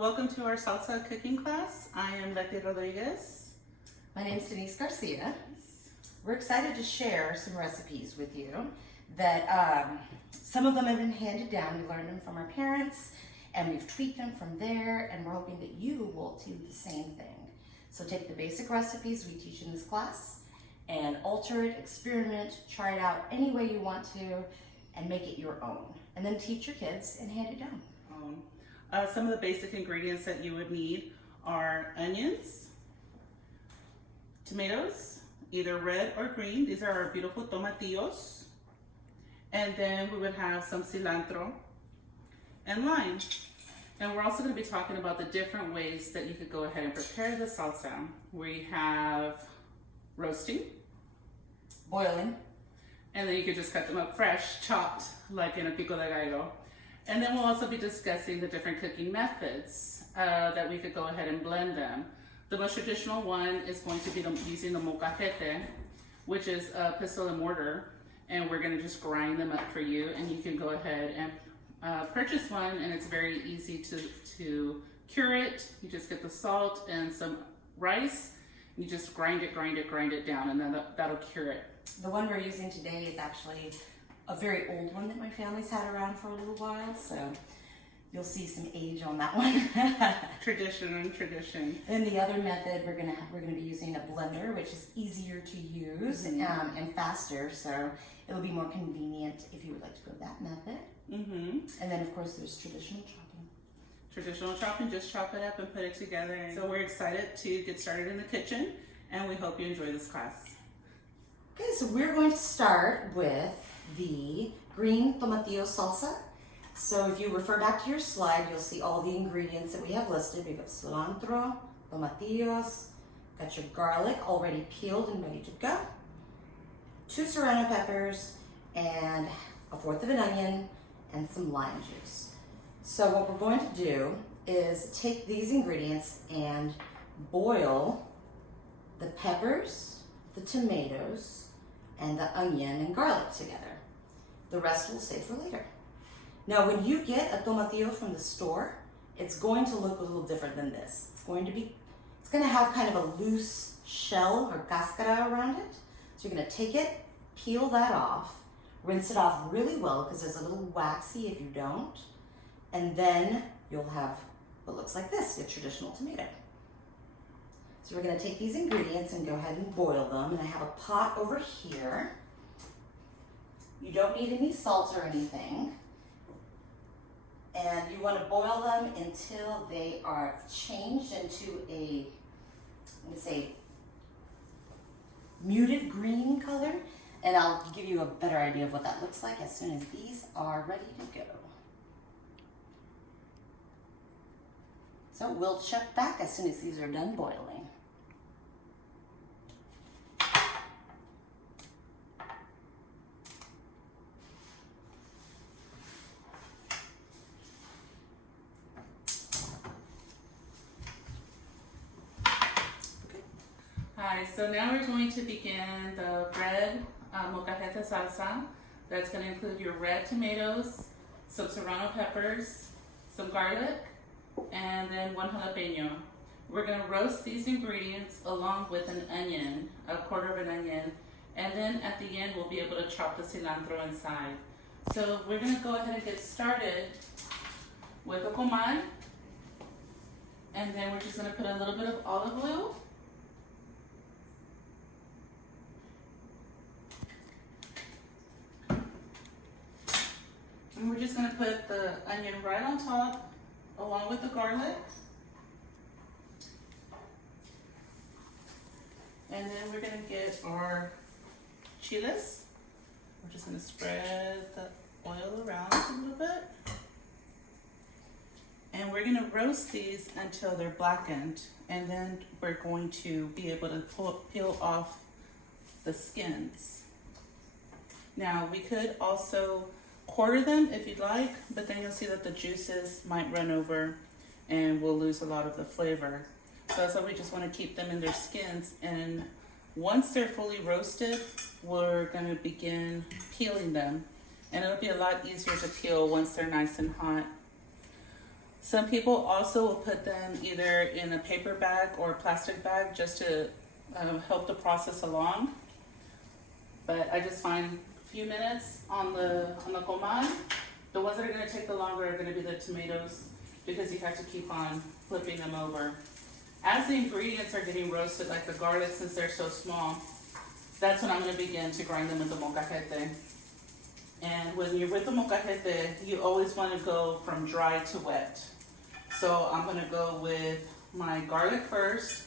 Welcome to our salsa cooking class. I am Betty Rodriguez. My name is Denise Garcia. We're excited to share some recipes with you that some of them have been handed down. We learned them from our parents and we've tweaked them from there, and we're hoping that you will do the same thing. So take the basic recipes we teach in this class and alter it, experiment, try it out any way you want to, and make it your own. And then teach your kids and hand it down. Some of the basic ingredients that you would need are onions, tomatoes, either red or green. These are our beautiful tomatillos. And then we would have some cilantro and lime. And we're also going to be talking about the different ways that you could go ahead and prepare the salsa. We have roasting, Boiling. and then you could just cut them up fresh, chopped, like in a pico de gallo. And then we'll also be discussing the different cooking methods that we could go ahead and blend them. The most traditional one is going to be using the molcajete, which is a pestle and mortar, and we're going to just grind them up for you, and you can go ahead and purchase one, and it's very easy to cure it. You just get the salt and some rice, you just grind it down, and then that'll cure it. The one we're using today is actually a very old one that my family's had around for a little while, so you'll see some age on that one. Tradition and tradition. Then the other method, we're gonna be using a blender, which is easier to use and faster, so it'll be more convenient if you would like to go that method. And then of course there's traditional chopping. Traditional chopping, just chop it up and put it together. So we're excited to get started in the kitchen, and we hope you enjoy this class. Okay, so we're going to start with the green tomatillo salsa. So if you refer back to your slide, you'll see all the ingredients that we have listed. We've got cilantro, tomatillos, got your garlic already peeled and ready to go, 2 serrano peppers, and 1/4 of an onion, and some lime juice. So what we're going to do is take these ingredients and boil the peppers, the tomatoes, and the onion and garlic together. The rest we'll save for later. Now, when you get a tomatillo from the store, it's going to look a little different than this. It's going to have kind of a loose shell or cáscara around it. So you're going to take it, peel that off, rinse it off really well because it's a little waxy if you don't, and then you'll have what looks like this, a traditional tomato. So we're going to take these ingredients and go ahead and boil them, and I have a pot over here. You don't need any salt or anything. And you want to boil them until they are changed into a, I'm going to say, muted green color. And I'll give you a better idea of what that looks like as soon as these are ready to go. So we'll check back as soon as these are done boiling. Hi, so now we're going to begin the red molcajete salsa. That's going to include your red tomatoes, some serrano peppers, some garlic, and then 1 jalapeno. We're going to roast these ingredients along with an onion, 1/4 of an onion, and then at the end we'll be able to chop the cilantro inside. So we're going to go ahead and get started with a comal, and then we're just going to put a little bit of olive oil. And we're just going to put the onion right on top along with the garlic. And then we're going to get our chiles. We're just going to spread the oil around a little bit. And we're going to roast these until they're blackened. And then we're going to be able to peel off the skins. Now we could also quarter them if you'd like, but then you'll see that the juices might run over and we'll lose a lot of the flavor. So that's why we just want to keep them in their skins, and once they're fully roasted, we're going to begin peeling them, and it'll be a lot easier to peel once they're nice and hot. Some people also will put them either in a paper bag or a plastic bag just to help the process along. But I just find a few minutes on the comal. The ones that are going to take the longer are going to be the tomatoes, because you have to keep on flipping them over. As the ingredients are getting roasted, like the garlic, since they're so small, that's when I'm going to begin to grind them with the molcajete. And when you're with the molcajete, you always want to go from dry to wet. So I'm going to go with my garlic first,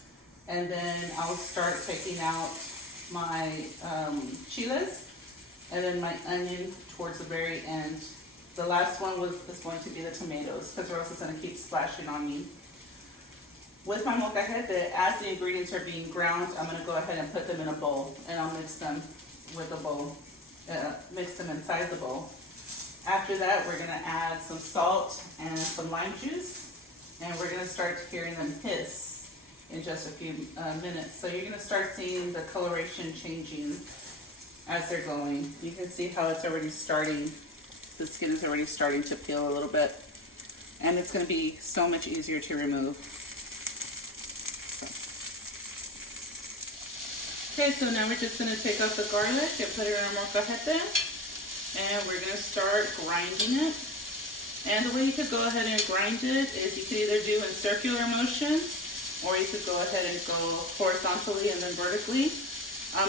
and then I'll start taking out my chiles, and then my onion towards the very end. The last one is going to be the tomatoes, because or else it's going to keep splashing on me. With my molcajete, as the ingredients are being ground, I'm going to go ahead and put them in a bowl, and I'll mix them with a bowl, mix them inside the bowl. After that, we're going to add some salt and some lime juice, and we're going to start hearing them hiss in just a few minutes. So you're going to start seeing the coloration changing as they're going. You can see how it's already starting, the skin is already starting to peel a little bit, and it's going to be so much easier to remove. Okay, so now we're just going to take out the garlic and put it in our molcajete, and we're going to start grinding it. And the way you could go ahead and grind it is you could either do in circular motion, or you could go ahead and go horizontally and then vertically.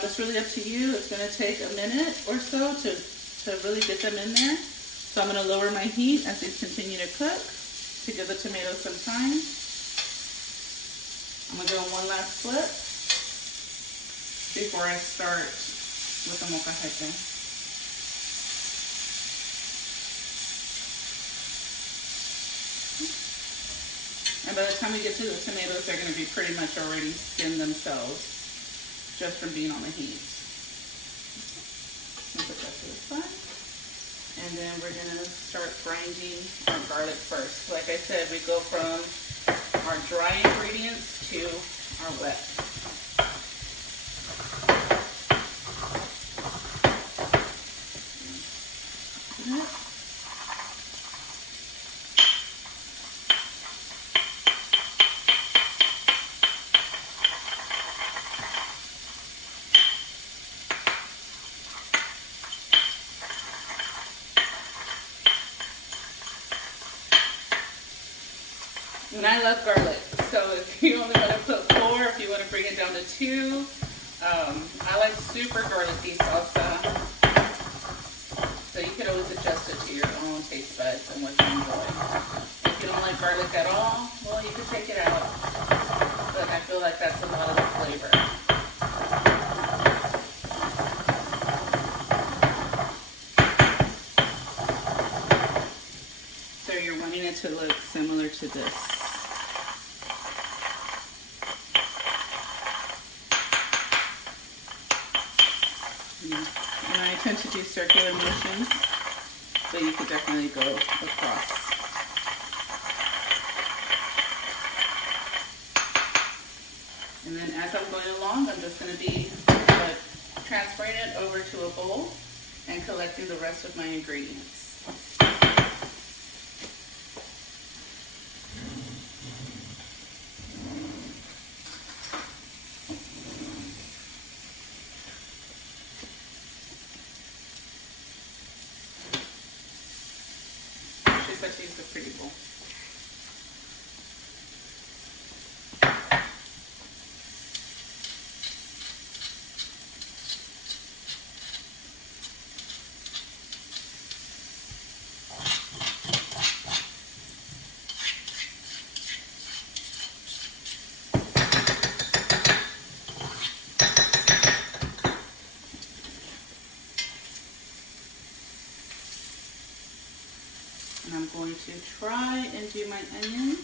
It's really up to you. It's going to take a minute or so to really get them in there. So I'm going to lower my heat as these continue to cook to give the tomatoes some time. I'm going to give them one last flip before I start with the molcajete. And by the time we get to the tomatoes, they're going to be pretty much already skinned themselves just from being on the heat. Put that to the side. And then we're going to start grinding our garlic first. Like I said, we go from our dry ingredients to our wet. And I love garlic, so if you only want to put 4, if you want to bring it down to 2, I like super garlicky salsa, so you could always adjust it to your own taste buds and what you enjoy. If you don't like garlic at all, well, you can take it out, but I feel like that's a lot of the flavor. So you're wanting it to look similar to this. And I tend to do circular motions, but you could definitely go across. And then as I'm going along, I'm just going to be transferring it over to a bowl and collecting the rest of my ingredients. Let's use the pretty bowl. And I'm going to try and do my onions.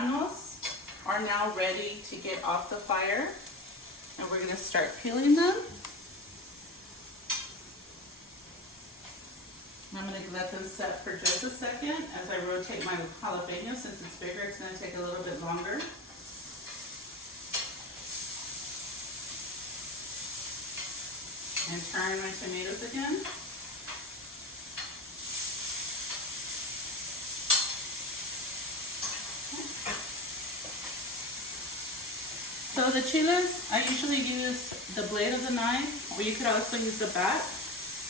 serranos are now ready to get off the fire, and we're going to start peeling them. I'm going to let them set for just a second as I rotate my jalapeno. Since it's bigger, it's going to take a little bit longer. And turn my tomatoes again. So the chiles, I usually use the blade of the knife, or you could also use the bat,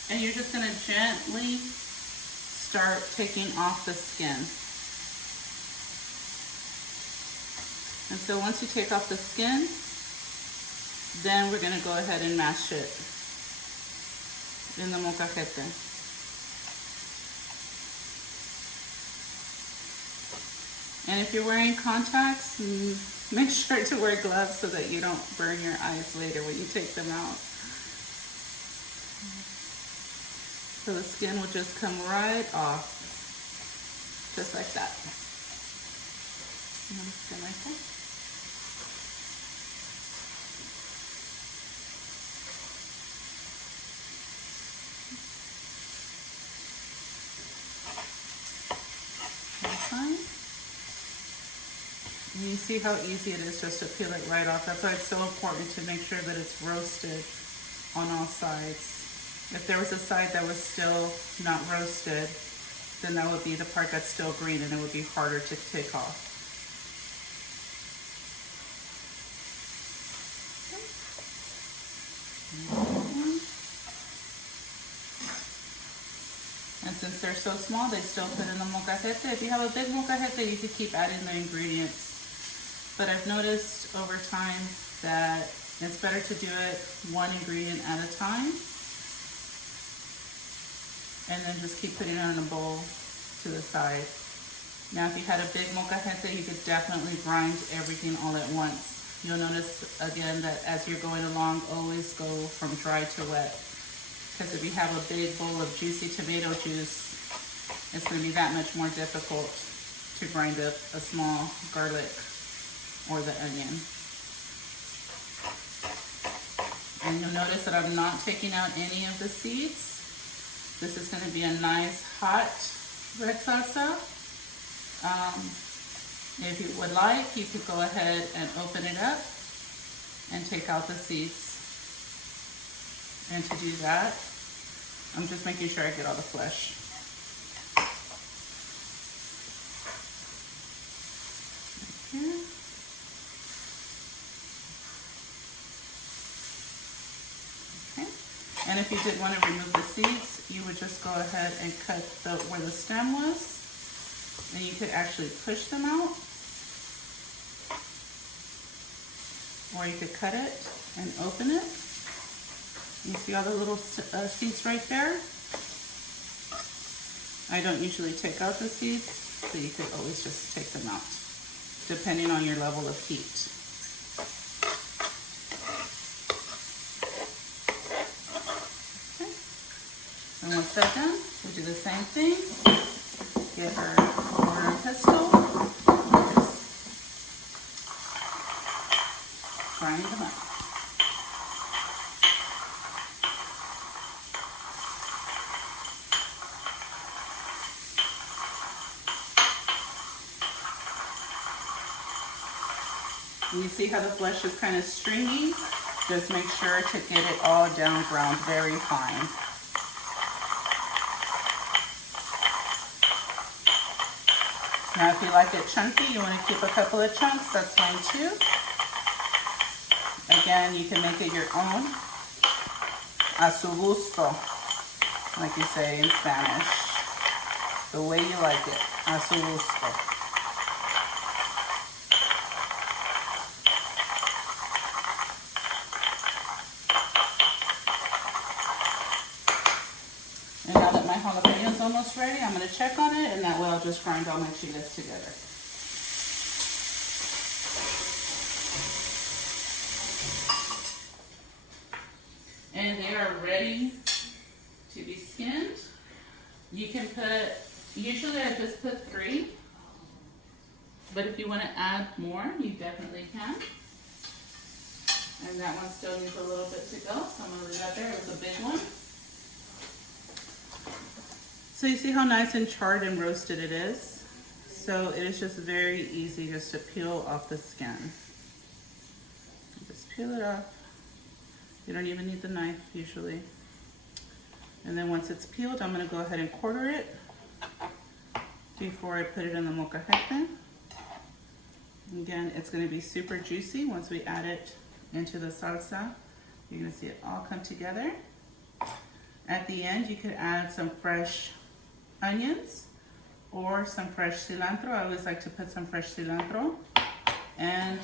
and you're just going to gently start taking off the skin. And so once you take off the skin, then we're going to go ahead and mash it in the molcajete. And if you're wearing contacts, make sure to wear gloves so that you don't burn your eyes later when you take them out. So the skin will just come right off, just like that. And skin right there. Fine. And you see how easy it is just to peel it right off. That's why it's so important to make sure that it's roasted on all sides. If there was a side that was still not roasted, then that would be the part that's still green and it would be harder to take off. And since they're so small, they still fit in the molcajete. If you have a big molcajete, you could keep adding the ingredients. But I've noticed over time that it's better to do it one ingredient at a time, and then just keep putting it in a bowl to the side. Now if you had a big molcajete, you could definitely grind everything all at once. You'll notice again that as you're going along, always go from dry to wet. Because if you have a big bowl of juicy tomato juice, it's going to be that much more difficult to grind up a small garlic or the onion. And you'll notice that I'm not taking out any of the seeds. This is going to be a nice hot red salsa. If you would like, you could go ahead and open it up and take out the seeds. And to do that, I'm just making sure I get all the flesh. Right here. And if you did want to remove the seeds, you would just go ahead and cut where the stem was, and you could actually push them out, or you could cut it and open it. You see all the little seeds right there? I don't usually take out the seeds, so you could always just take them out, depending on your level of heat. And once that's done, we do the same thing. Get our mortar and pestle. Just grind them up. And you see how the flesh is kind of stringy? Just make sure to get it all down ground very fine. Now if you like it chunky, you want to keep a couple of chunks, that's fine too. Again, you can make it your own, a su gusto, like you say in Spanish. The way you like it, a su gusto. And now that my jalapeno is almost ready, I'm going to check on it, and that way I'll just grind all my chiles together. And they are ready to be skinned. You can put, usually I just put 3. But if you want to add more, you definitely can. And that one still needs a little bit to go, so I'm going to leave that there. It was a big one. So you see how nice and charred and roasted it is? So it is just very easy just to peel off the skin. Just peel it off. You don't even need the knife usually. And then once it's peeled, I'm going to go ahead and quarter it before I put it in the molcajete. Again, it's going to be super juicy once we add it into the salsa. You're going to see it all come together. At the end, you could add some fresh onions or some fresh cilantro. I always like to put some fresh cilantro and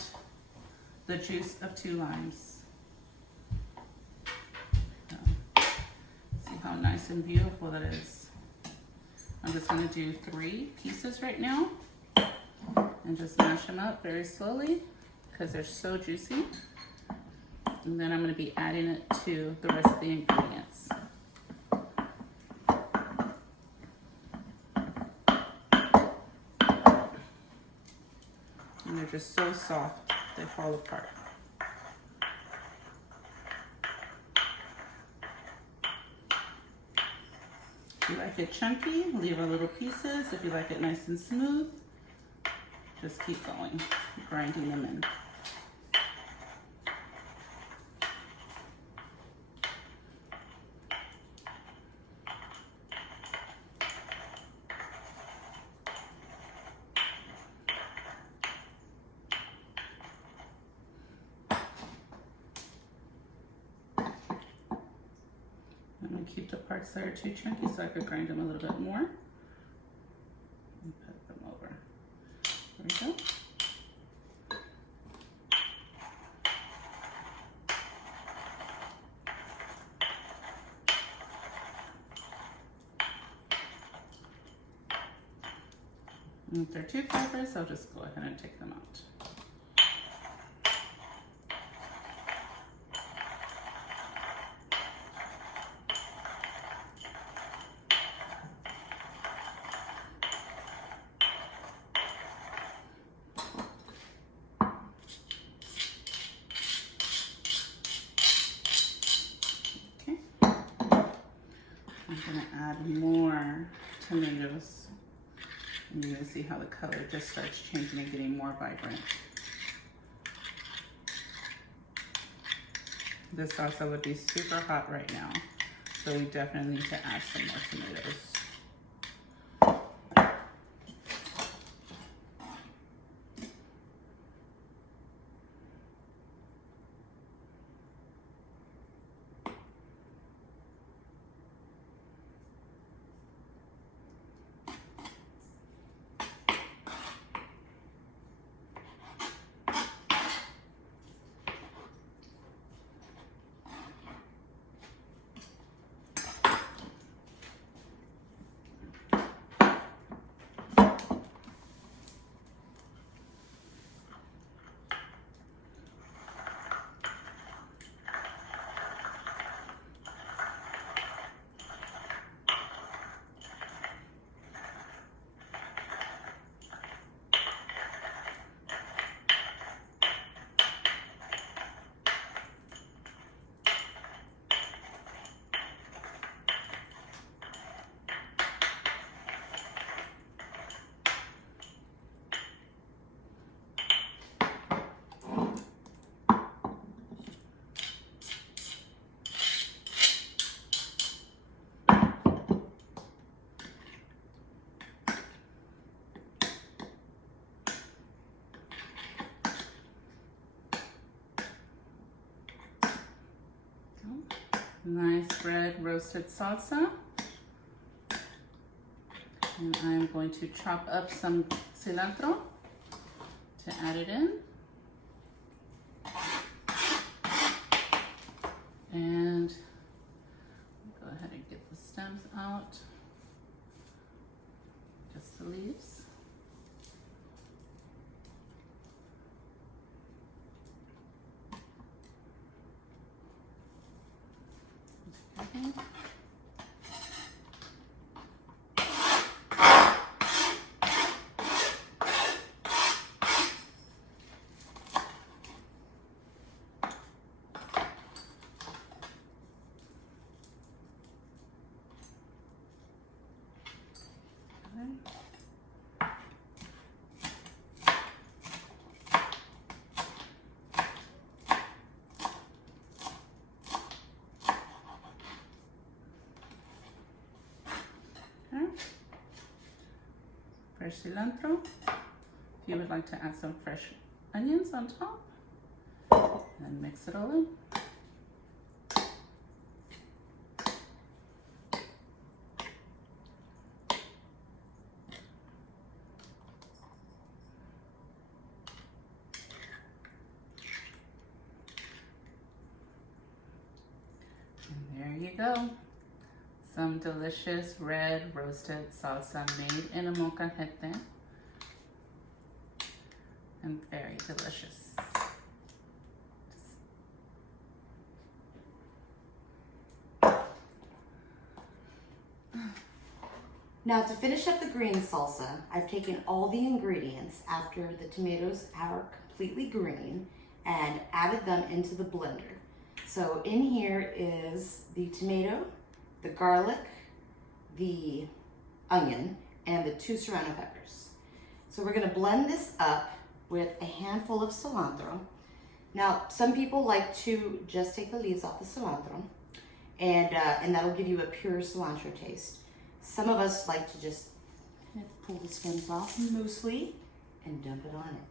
the juice of 2 limes. So, see how nice and beautiful that is. I'm just going to do 3 pieces right now and just mash them up very slowly because they're so juicy. And then I'm going to be adding it to the rest of the ingredients. And they're just so soft, they fall apart. If you like it chunky, leave a little pieces. If you like it nice and smooth, just keep going, grinding them in. I'm going to keep the parts that are too chunky so I could grind them a little bit more. And put them over. There we go. And if they're too fibrous, I'll just go ahead and take them out. I'm going to add more tomatoes. And you're going to see how the color just starts changing and getting more vibrant. This salsa would be super hot right now, so we definitely need to add some more tomatoes. Nice red roasted salsa. And I'm going to chop up some cilantro to add it in. And go ahead and get the stems out. Just the leaves. Okay. fresh cilantro. If you would like to add some fresh onions on top, and mix it all in. And there you go. Some delicious red roasted salsa made in a molcajete. And very delicious. Now to finish up the green salsa, I've taken all the ingredients after the tomatoes are completely green and added them into the blender. So in here is the tomato, the garlic, the onion, and the 2 serrano peppers. So we're gonna blend this up with a handful of cilantro. Now, some people like to just take the leaves off the cilantro, and that'll give you a pure cilantro taste. Some of us like to just pull the stems off loosely and dump it on it.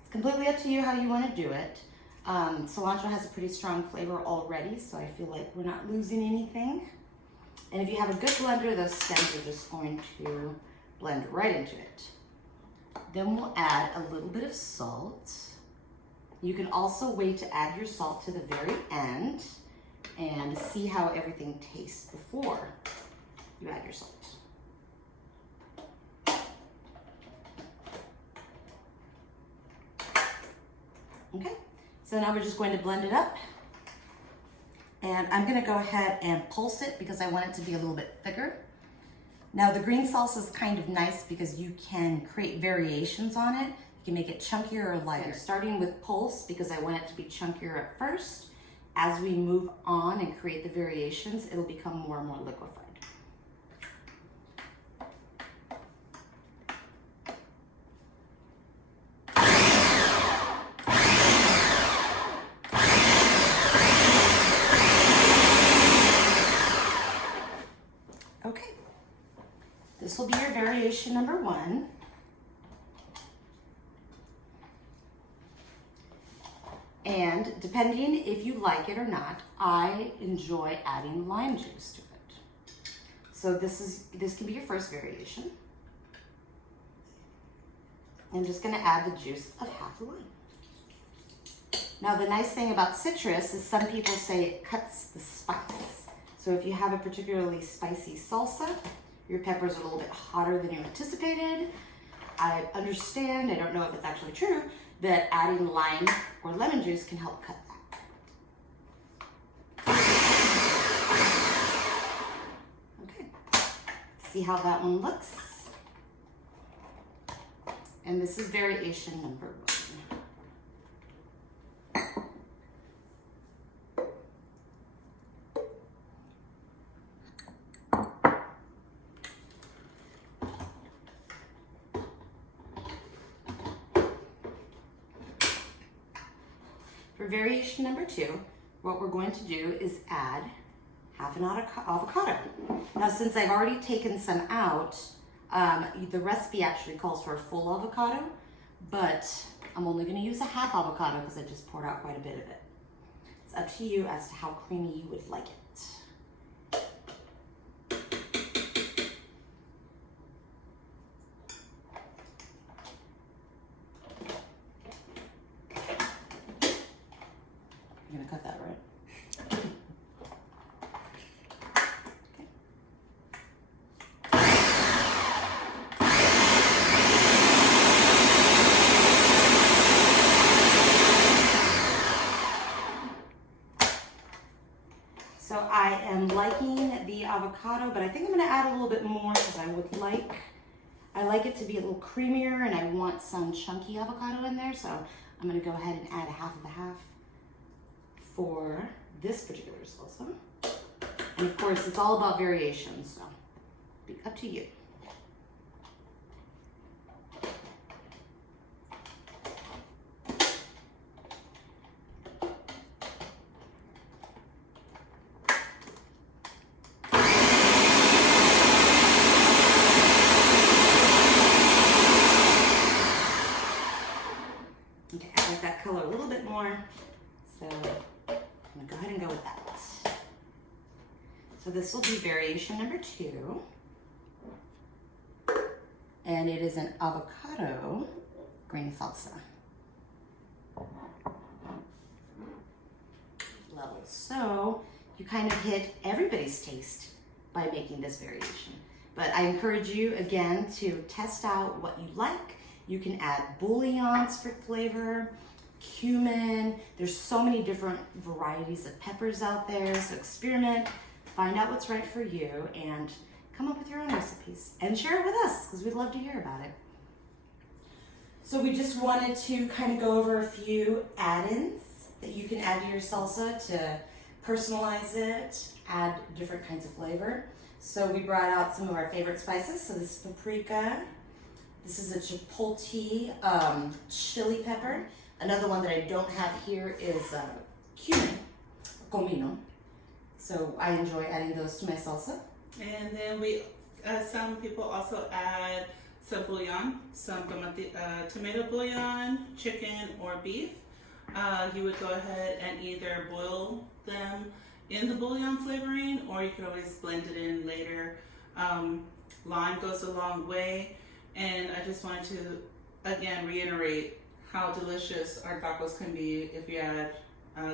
It's completely up to you how you want to do it. Cilantro has a pretty strong flavor already, so I feel like we're not losing anything. And if you have a good blender, those stems are just going to blend right into it. Then we'll add a little bit of salt. You can also wait to add your salt to the very end and see how everything tastes before you add your salt. Okay, so now we're just going to blend it up. And I'm gonna go ahead and pulse it because I want it to be a little bit thicker. Now the green salsa is kind of nice because you can create variations on it. You can make it chunkier or lighter. Starting with pulse because I want it to be chunkier at first. As we move on and create the variations, it'll become more and more liquefied. Okay, this will be your variation number 1. And depending if you like it or not, I enjoy adding lime juice to it. So this can be your first variation. I'm just gonna add the juice of half a lime. Now the nice thing about citrus is some people say it cuts the spice. So if you have a particularly spicy salsa, your peppers are a little bit hotter than you anticipated. I understand, I don't know if it's actually true, that adding lime or lemon juice can help cut that. Okay, see how that one looks? And this is variation number 1. For variation number 2, what we're going to do is add half an avocado. Now, since I've already taken some out, the recipe actually calls for a full avocado, but I'm only going to use a half avocado because I just poured out quite a bit of it. It's up to you as to how creamy you would like it. You're gonna cut that, right? So I am liking the avocado, but I think I'm gonna add a little bit more because I like it to be a little creamier and I want some chunky avocado in there. So I'm gonna go ahead and add a half of the half for this particular salsa. And of course, it's all about variations, so be up to you. more. So I'm gonna go ahead and go with that. So this will be variation number 2. And it is an avocado green salsa. Level. So you kind of hit everybody's taste by making this variation. But I encourage you again to test out what you like. You can add bouillons for flavor, cumin. There's so many different varieties of peppers out there. So experiment, find out what's right for you, and come up with your own recipes and share it with us because we'd love to hear about it. So we just wanted to kind of go over a few add-ins that you can add to your salsa to personalize it, add different kinds of flavor. So we brought out some of our favorite spices. So this is paprika. This is a chipotle chili pepper. Another one that I don't have here is cumin, comino. So I enjoy adding those to my salsa. And then we, some people also add some bouillon, some tomato bouillon, chicken or beef. You would go ahead and either boil them in the bouillon flavoring, or you could always blend it in later. Lime goes a long way, and I just wanted to again reiterate how delicious our tacos can be if you add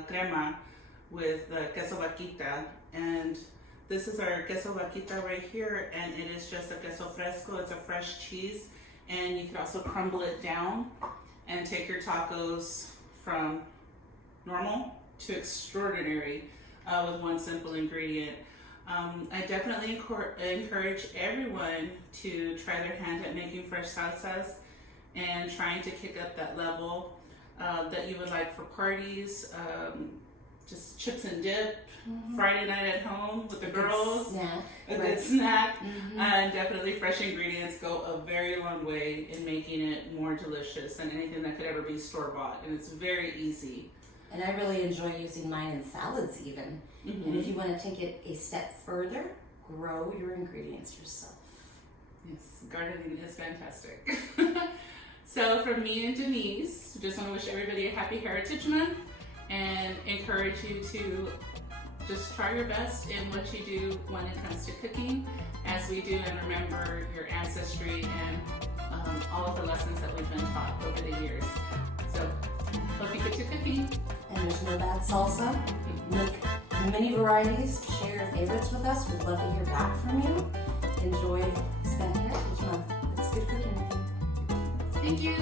crema with queso vaquita. And this is our queso vaquita right here, and it is just a queso fresco. It's a fresh cheese, and you can also crumble it down and take your tacos from normal to extraordinary with one simple ingredient. I definitely encourage everyone to try their hand at making fresh salsas and trying to kick up that level that you would like for parties. Just chips and dip, Friday night at home with the girls, a good snack, and definitely fresh ingredients go a very long way in making it more delicious than anything that could ever be store-bought, and it's very easy. And I really enjoy using mine in salads even. And if you want to take it a step further, grow your ingredients yourself. Yes, gardening is fantastic. So from me and Denise, just want to wish everybody a happy Heritage Month and encourage you to just try your best in what you do when it comes to cooking, as we do, and remember your ancestry and all of the lessons that we've been taught over the years. So hope you get to cooking. And there's no bad salsa. Make many varieties. Share your favorites with us. We'd love to hear back from you. Enjoy Spend Heritage Month. It's good cooking. Thank you.